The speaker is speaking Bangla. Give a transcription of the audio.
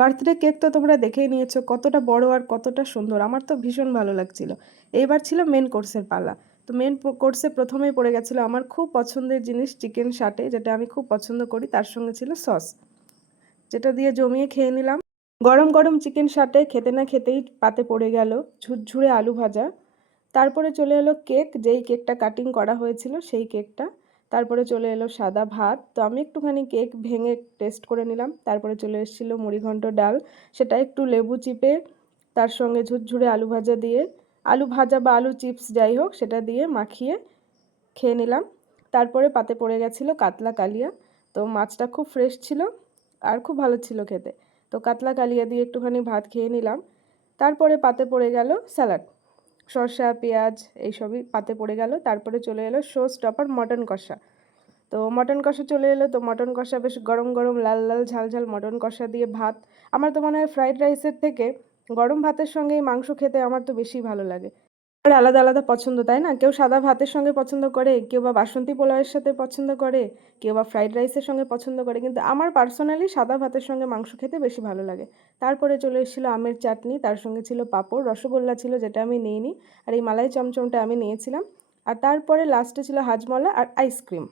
বার্থডে কেক তো তোমরা দেখেই নিয়েছো কতটা বড় আর কতটা সুন্দর, আমার তো ভীষণ ভালো লাগছিল। এইবার ছিল মেন কোর্সের পালা। তো মেন কোর্সে প্রথমেই পড়ে গেছিলো আমার খুব পছন্দের জিনিস চিকেন সাটে, যেটা আমি খুব পছন্দ করি, তার সঙ্গে ছিল সস, যেটা দিয়ে জমিয়ে খেয়ে নিলাম। গরম গরম চিকেন সাটে খেতে না খেতেই পাতে পড়ে গেল ঝুরঝুরে আলু ভাজা। তারপরে চলে এলো কেক, যেই কেকটা কাটিং করা হয়েছিল সেই কেকটা। তারপরে চলে এলো সাদা ভাত, তো আমি একটুখানি কেক ভেঙে টেস্ট করে নিলাম। তারপরে চলে এসেছিলো মুড়িঘণ্ট ডাল, সেটা একটু লেবু চিপে তার সঙ্গে ঝুরঝুরে আলু ভাজা দিয়ে, আলু ভাজা বা আলু চিপস যাই হোক সেটা দিয়ে মাখিয়ে খেয়ে নিলাম। তারপরে পাতে পড়ে গেছিলো কাতলা কালিয়া, তো মাছটা খুব ফ্রেশ ছিল আর খুব ভালো ছিল খেতে। তো কাতলা কালিয়া দিয়ে একটুখানি ভাত খেয়ে নিলাম। তারপরে পাতে পড়ে গেল স্যালাড, শসা পেঁয়াজ এইসবই পাতে পড়ে গেল। তারপরে চলে এলো শো স্টপার মটন কষা। তো মটন কষা চলে এলো, তো মটন কষা বেশ গরম গরম লাল লাল ঝাল ঝাল মটন কষা দিয়ে ভাত। আমার তো মনে হয় ফ্রাইড রাইসের থেকে গরম ভাতের সঙ্গে এই মাংস খেতে আমার তো বেশি ভালো লাগে। আর আলাদা আলাদা পছন্দ, তাই না? কেউ সাদা ভাতের সঙ্গে পছন্দ করে, কেউ বা বাসন্তী পোলাওয়ের সাথে পছন্দ করে, কেউ বা ফ্রাইড রাইসের সঙ্গে পছন্দ করে, কিন্তু আমার পার্সোনালি সাদা ভাতের সঙ্গে মাংস খেতে বেশি ভালো লাগে। তারপরে চলে এসেছিলো আমের চাটনি, তার সঙ্গে ছিল পাঁপড়, রসগোল্লা ছিল যেটা আমি নিইনি, আর এই মালাই চমচমটা আমি নিয়েছিলাম। আর তারপরে লাস্টে ছিল হাজমলা আর আইসক্রিম।